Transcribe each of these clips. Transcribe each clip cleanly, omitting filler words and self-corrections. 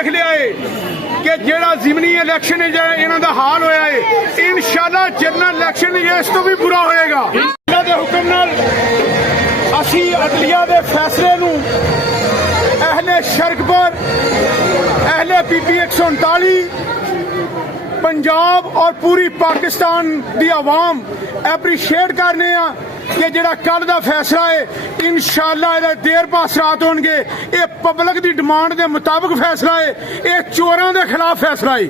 देख लिया है कि जेड़ा जिमनी इलैक्शन है इन्हां दा हाल होया है इंशाअल्लाह जनरल इलैक्शन इस तो भी बुरा होएगा। अल्लाह दे हुक्म नाल असी अदलिया दे फैसले नूं अहले शर्क पर अहले PP 139 पंजाब और पूरी पाकिस्तान दी आवाम एप्रीशिएट करने कि जिहड़ा कल दा फैसला है इंशाअल्लाह इहदे देर पास रात होणगे। ये पब्लिक दी डिमांड दे मुताबिक फैसला है, ये चोरां दे खिलाफ फैसला है।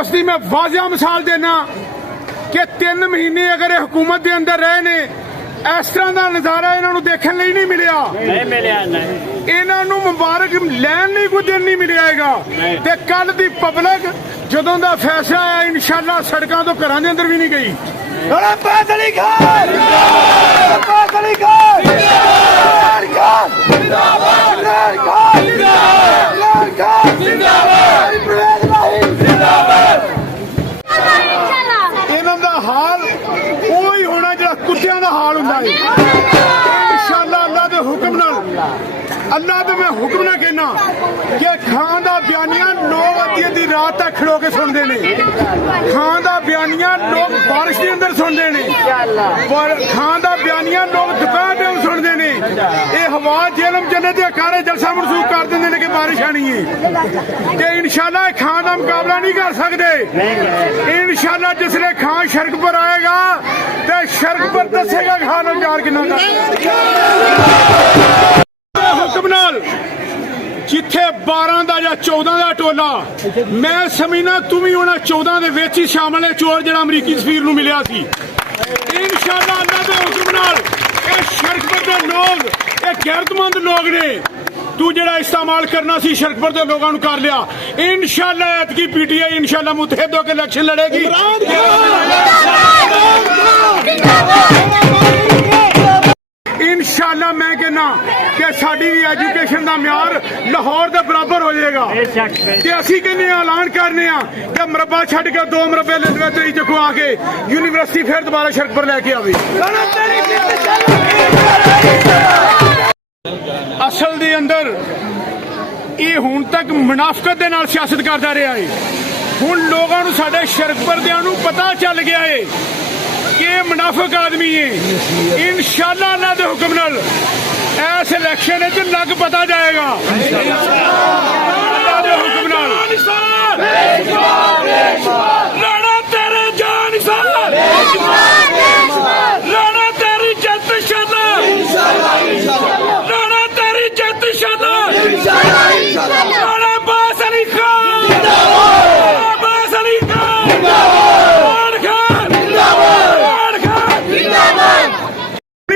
उसदी मैं वाजिया मिसाल देना कि 3 महीने अगर हुकूमत दे अंदर रहे ने इस तरह का नज़ारा इन्हों देखने लिए नहीं मिलिया, इन्हों मुबारक लैन नहीं कोई दिन नहीं मिलेगा। ते कल दी पब्लिक जदों दा फैसला आया इंशाअल्लाह सड़कों तो घरों के अंदर भी नहीं गई। इन्हों दा हाल वही होना जो कुत्तियां दा हाल होंदा है। इंशाअल्लाह अल्लाह दे हुक्म नाल अल्लाह दे मैं हुक्म ना कहना कि खान दा बयानिया लोग अद्धी रात तक खड़ो के सुनते ने, खान दा बयानिया लोग बारिश के अंदर सुनते ने, खान दा बयानिया लोग दोपहर में सुनते ने। ये हवा जेलम जन्नत दे कारे जलसा मनसूख कर देंगे ने कि बारिश आनी है कि इंशाअल्लाह खान का मुकाबला नहीं कर सकते। इंशाअल्लाह जिसले खान सड़क पर आएगा तो सड़क पर दसेगा खान औजार कितना हुक्म नाल जिथे 12 का या 14 का टोला मैं समझना तू भी उन्हें 14 के विच ही शामिल है चोर जो अमरीकी सफीर नूं मिलिया सी। इंशाअल्लाह अल्लाह के हुक्म नाल सड़क पर दे लोग ये गैरतमंद लोग ने तू जरा इस्तेमाल करना सी सड़क पर दे लोगों कर लिया। इंशाअल्लाह ऐतकी PTI इंशाअल्लाह मुतहद होकर इलेक्शन लड़ेगी। इंशाअल्लाह मैं कहना कि साडी एजुकेशन का म्यार लाहौर के बराबर हो जाएगा। असी कहने ऐलान करने कि मरबा छड़ के 2 मरबे ले चखो आके यूनिवर्सिटी फिर दोबारा सड़क पर लैके आवे। असल दे अंदर ये हुण तक मुनाफकत दे नाल सियासत करता रहा है। हुण लोगों नूं साडे सड़क पर दियां नूं पता चल गया है कि मुनाफिक आदमी है। इंशाअल्लाह अल्लाह दे हुक्म नाल इस इलेक्शन च लग पता जाएगा। अल्लाह दे हुक्म नाल लड़ा तेरे जान साल लड़ा तेरी जत शाला लड़ा तेरी जत शाला लड़ा बास अली खान बास अली खान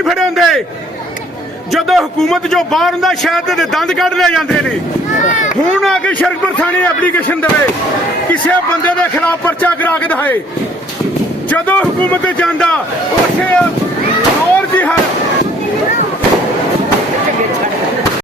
फड़े होंगे जदों हुकूमत जो बाहर होंदा शायद दंद कढ़ ले जाते हैं। हुण आके सड़क पर थाने एप्लीकेशन दे किसी बंदे के खिलाफ पर्चा करा के दिखाए। जदों हुकूमत जांदा उसे